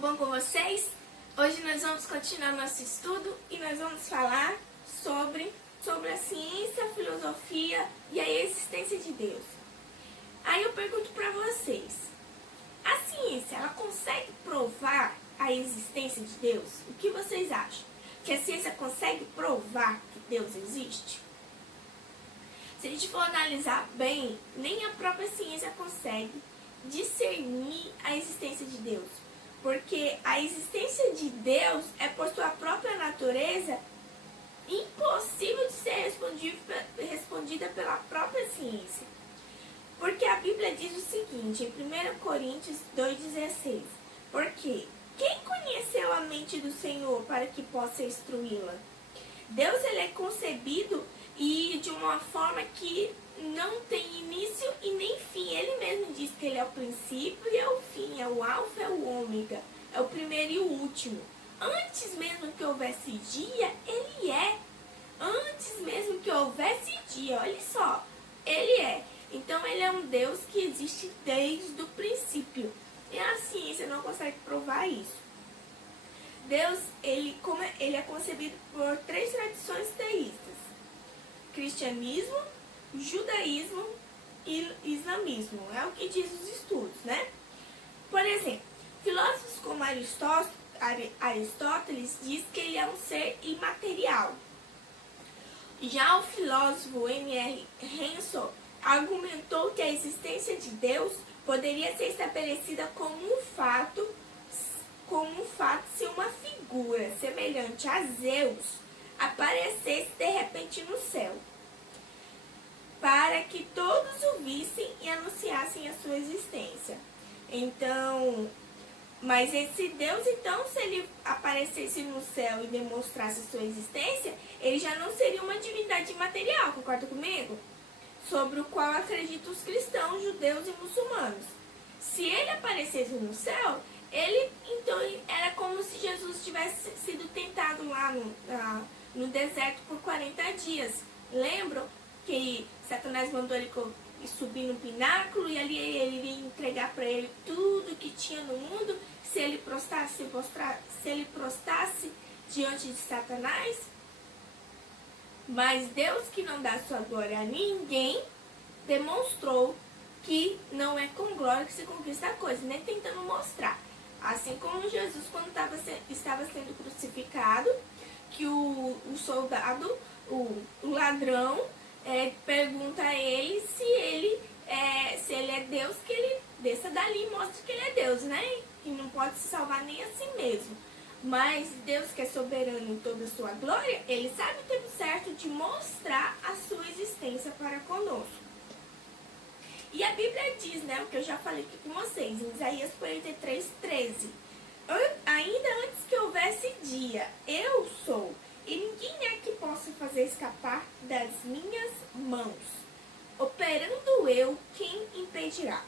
bom com vocês? Hoje nós vamos continuar nosso estudo e nós vamos falar sobre a ciência, a filosofia e a existência de Deus. Aí eu pergunto para vocês, a ciência, ela consegue provar a existência de Deus? O que vocês acham? Que a ciência consegue provar que Deus existe? Se a gente for analisar bem, nem a própria ciência consegue discernir a existência de Deus. Porque a existência de Deus é, por sua própria natureza, impossível de ser respondida pela própria ciência. Porque a Bíblia diz o seguinte, em 1 Coríntios 2,16: porque quem conheceu a mente do Senhor para que possa instruí-la? Deus, ele é concebido e de uma forma que não tem início e nem fim. Ele mesmo diz que ele é o princípio e é o fim, é o alfa e é o ômega, é o primeiro e o último. Antes mesmo que houvesse dia, ele é. Antes mesmo que houvesse dia, olha só, ele é. Então ele é um Deus que existe desde o princípio. E a ciência não consegue provar isso. Deus, ele é concebido por 3 tradições teístas: cristianismo, judaísmo e islamismo. É o que diz os estudos, né? Por exemplo, filósofos como Aristóteles diz que ele é um ser imaterial. Já o filósofo M.R. Hanson argumentou que a existência de Deus poderia ser estabelecida como um fato se uma figura semelhante a Zeus aparecesse de repente no céu, para que todos o vissem e anunciassem a sua existência. Então, mas esse Deus, então, se ele aparecesse no céu e demonstrasse a sua existência, ele já não seria uma divindade imaterial, concorda comigo? Sobre o qual acreditam os cristãos, judeus e muçulmanos. Se ele aparecesse no céu, ele, então, era como se Jesus tivesse sido tentado lá no deserto por 40 dias. Lembram que Satanás mandou ele subir no pináculo e ali ele iria entregar para ele tudo que tinha no mundo se ele prostrasse diante de Satanás? Mas Deus, que não dá sua glória a ninguém, demonstrou que não é com glória que se conquista a coisa, nem tentando mostrar. Assim como Jesus, quando estava sendo crucificado, que o soldado, o ladrão, pergunta a ele se ele é Deus, que ele desça dali e mostre que ele é Deus, né? Que não pode se salvar nem a si mesmo. Mas Deus, que é soberano em toda a sua glória, ele sabe o tempo certo de mostrar a sua existência para conosco. E a Bíblia diz, né, o que eu já falei aqui com vocês, em Isaías 43:13. Ainda antes que houvesse dia, eu sou, e ninguém é que possa fazer escapar das minhas mãos. Operando eu, quem impedirá?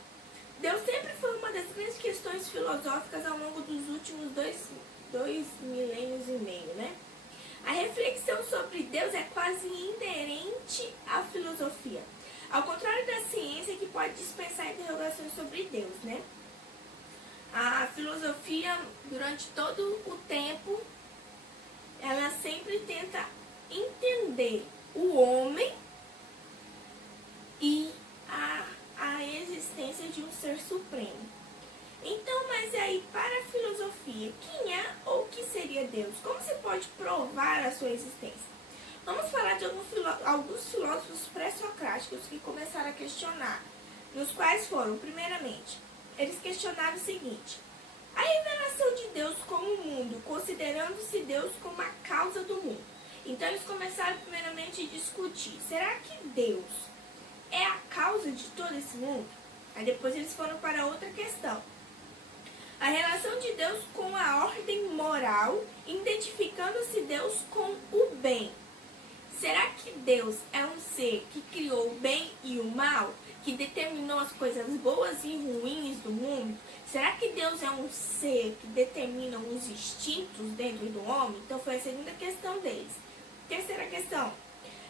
Deus sempre foi uma das grandes questões filosóficas ao longo dos últimos dois milênios e meio, né? A reflexão sobre Deus é quase inerente à filosofia. Ao contrário da ciência, que pode dispensar interrogações sobre Deus, né? A filosofia, durante todo o tempo, ela sempre tenta entender o homem e a existência de um ser supremo. Então, mas aí, para a filosofia, quem é ou o que seria Deus? Como se pode provar a sua existência? Vamos falar de alguns filósofos pré-socráticos que começaram a questionar, nos quais foram, primeiramente, eles questionaram o seguinte: a revelação de Deus como o mundo, considerando-se Deus como a causa do mundo. Então eles começaram primeiramente a discutir, será que Deus é a causa de todo esse mundo? Aí depois eles foram para outra questão: a relação de Deus com a ordem moral, identificando-se Deus com o bem. Será que Deus é um ser que criou o bem e o mal? Que determinou as coisas boas e ruins do mundo? Será que Deus é um ser que determina os instintos dentro do homem? Então foi a segunda questão deles. Terceira questão: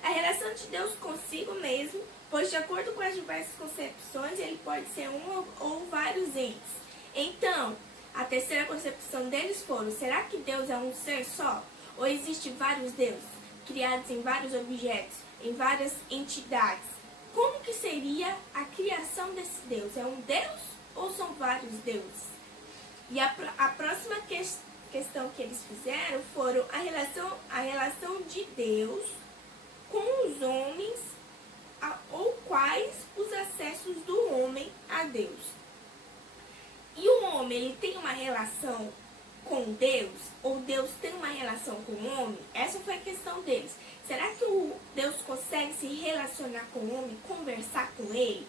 a relação de Deus consigo mesmo, pois de acordo com as diversas concepções, ele pode ser um ou vários entes. Então, A terceira concepção deles foram: será que Deus é um ser só? Ou existem vários deuses, criados em vários objetos, em várias entidades? Como que seria a criação desse Deus? É um Deus ou são vários deuses? E a próxima questão que eles fizeram foram a relação de Deus com os homens, ou quais os acessos do homem a Deus. E o homem, ele tem uma relação com Deus? Ou Deus tem uma relação com o homem? Essa foi a questão deles. Será que o Deus consegue se relacionar com o homem, conversar com ele,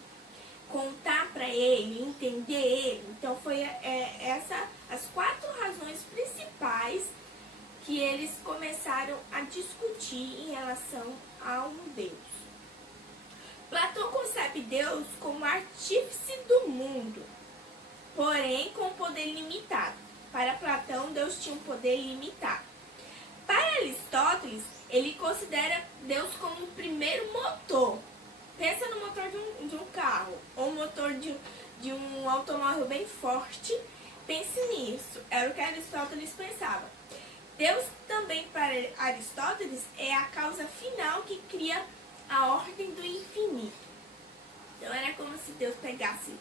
contar para ele, entender ele? Então foi essa as 4 razões principais que eles começaram a discutir em relação a um Deus. Platão concebe Deus como artífice do mundo, porém com poder limitado. Para Platão, Deus tinha um poder limitado. Para Aristóteles, ele considera Deus como o primeiro motor. Pensa no motor de um carro, ou motor de um automóvel bem forte. Pense nisso, era o que Aristóteles pensava. Deus também, para Aristóteles, é a causa final que cria a ordem do infinito. Então era como se Deus pegasse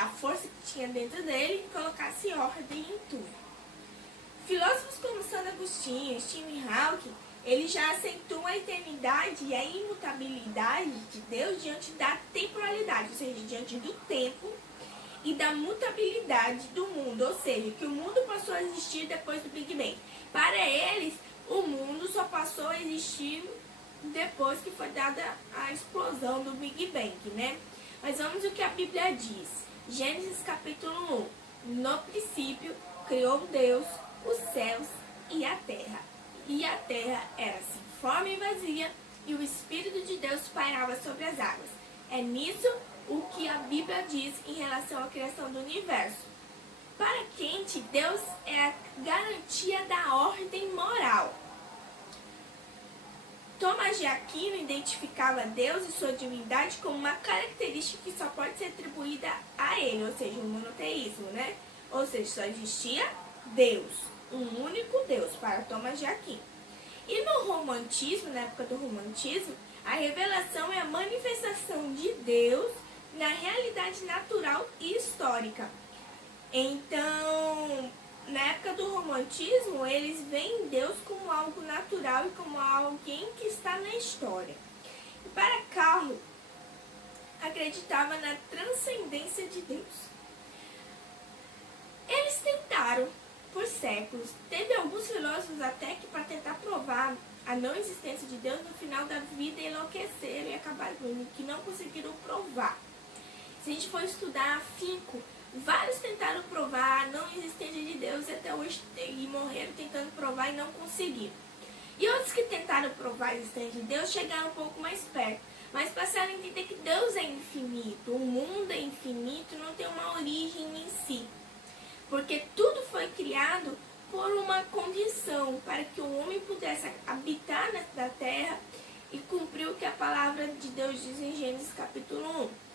a força que tinha dentro dele e colocasse ordem em tudo. Filósofos como Santo Agostinho, Stephen Hawking, ele já aceitou a eternidade e a imutabilidade de Deus diante da temporalidade, ou seja, diante do tempo e da mutabilidade do mundo, ou seja, que o mundo passou a existir depois do Big Bang. Para eles, o mundo só passou a existir depois que foi dada a explosão do Big Bang, né? Mas vamos ao que a Bíblia diz. Gênesis capítulo 1. No princípio, criou Deus os céus e a terra. E a terra era sem forma e vazia, e o Espírito de Deus pairava sobre as águas. É nisso o que a Bíblia diz em relação à criação do universo. Para Kant, Deus é a garantia da ordem moral. Tomás de Aquino identificava Deus e sua divindade como uma característica que só pode ser atribuída a ele, ou seja, o monoteísmo, né? Ou seja, só existia Deus, um único Deus, para Tomás de Aquino. E no romantismo, na época do romantismo, a revelação é a manifestação de Deus na realidade natural e histórica. Então, na época do romantismo, eles veem Deus como algo natural e como alguém que está na história. E para Carlo, acreditava na transcendência de Deus. Eles tentaram, por séculos, teve alguns filósofos até que, para tentar provar a não existência de Deus, no final da vida enlouqueceram e acabaram que não conseguiram provar. Se a gente for estudar afinco, vários tentaram provar a não existência de Deus e até hoje e morreram tentando provar e não conseguiram. E outros que tentaram provar a existência de Deus chegaram um pouco mais perto, mas passaram a entender que Deus é infinito, o mundo é infinito, não tem uma origem em si. Porque tudo foi criado por uma condição, para que o homem pudesse habitar na terra e cumprir o que a palavra de Deus diz em Gênesis capítulo 1.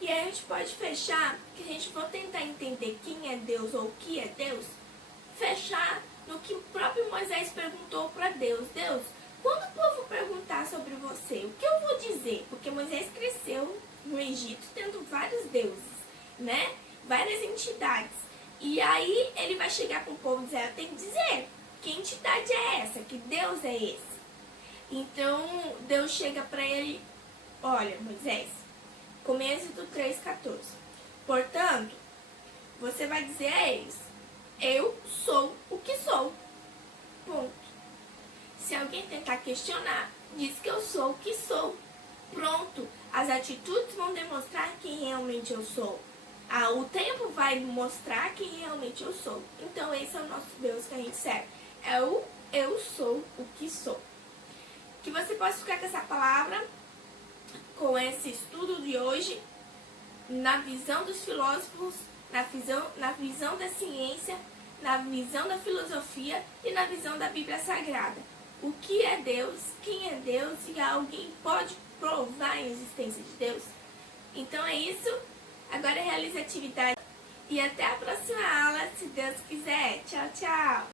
E aí a gente pode fechar, que a gente for tentar entender quem é Deus ou o que é Deus, fechar no que o próprio Moisés perguntou para Deus. Deus, quando o povo perguntar sobre você, o que eu vou dizer? Porque Moisés cresceu no Egito tendo vários deuses, né? Várias entidades. E aí ele vai chegar com o povo e dizer, eu tenho que dizer, que entidade é essa? Que Deus é esse? Então Deus chega para ele, olha, Moisés, como Êxodo 3,14. Portanto, você vai dizer a eles, eu sou o que sou. Ponto. Se alguém tentar questionar, diz que eu sou o que sou. Pronto. As atitudes vão demonstrar quem realmente eu sou. O tempo vai mostrar quem realmente eu sou. Então esse é o nosso Deus que a gente serve. É o eu sou o que sou. Que você possa ficar com essa palavra, com esse estudo de hoje, na visão dos filósofos, na visão da ciência, na visão da filosofia e na visão da Bíblia Sagrada. O que é Deus, quem é Deus e alguém pode provar a existência de Deus? Então é isso. Agora realize a atividade. E até a próxima aula, se Deus quiser. Tchau, tchau!